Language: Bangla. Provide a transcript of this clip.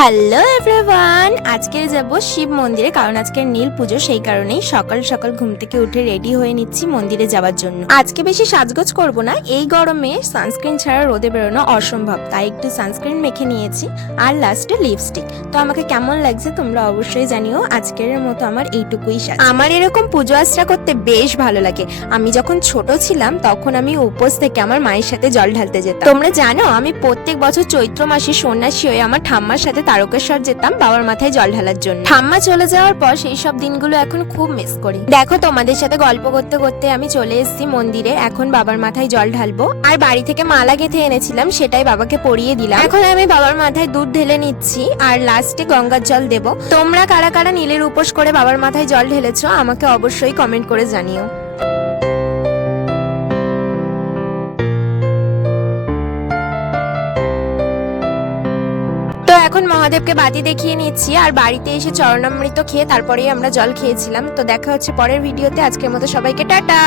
হ্যালো এভরিওয়ান, আজকে যাব শিব মন্দিরে, কারণ আজকে নীল পুজো। সেই কারণেই সকাল সকাল ঘুম থেকে উঠে রেডি হয়ে নিচ্ছি মন্দিরে যাওয়ার জন্য। আজকে বেশি সাজগোজ করব না, এই গরমে সানস্ক্রিন ছাড়া রোদে বেরোনো অসম্ভব, তাই একটু সানস্ক্রিন মেখে নিয়েছি আর লাস্টে লিপস্টিক। তো আমাকে কেমন লাগছে তোমরা অবশ্যই জানিও। আজকের মতো আমার এইটুকুই সাজ। আমার এরকম পুজো আশ্রা করতে বেশ ভালো লাগে। আমি যখন ছোট ছিলাম তখন আমি উপোস থেকে আমার মায়ের সাথে জল ঢালতে যেতাম। তোমরা জানো আমি প্রত্যেক বছর চৈত্র মাসে সন্ন্যাসী হয়ে আমার ঠাম্মার সাথে তারকেশ্বর যেতাম বাবার মাথায় জল ঢালার জন্য। ঠাম্মা চলে যাওয়ার পর সেই সব দিনগুলো এখন খুব মিস করি। দেখো তোমাদের সাথে গল্প করতে করতে আমি চলে এসেছি মন্দিরে। এখন বাবার মাথায় জল ঢালবো, আর বাড়ি থেকে মালা গেঁথে এনেছিলাম সেটাই বাবাকে পরিয়ে দিলাম। এখন আমি বাবার মাথায় দুধ ঢেলে নিচ্ছি আর লাস্টে গঙ্গার জল দেব। তোমরা কারা কারা নীলের উপোস করে বাবার মাথায় জল ঢেলেছো আমাকে অবশ্যই কমেন্ট করে জানিও। তো এখন মহাদেবকে বাতি দেখিয়ে নিচ্ছি আর বাড়িতে এসে চরণামৃত খেয়ে তারপরেই আমরা জল খেয়েছিলাম। তো দেখা হচ্ছে পরের ভিডিওতে। আজকের মতো সবাইকে টাটা।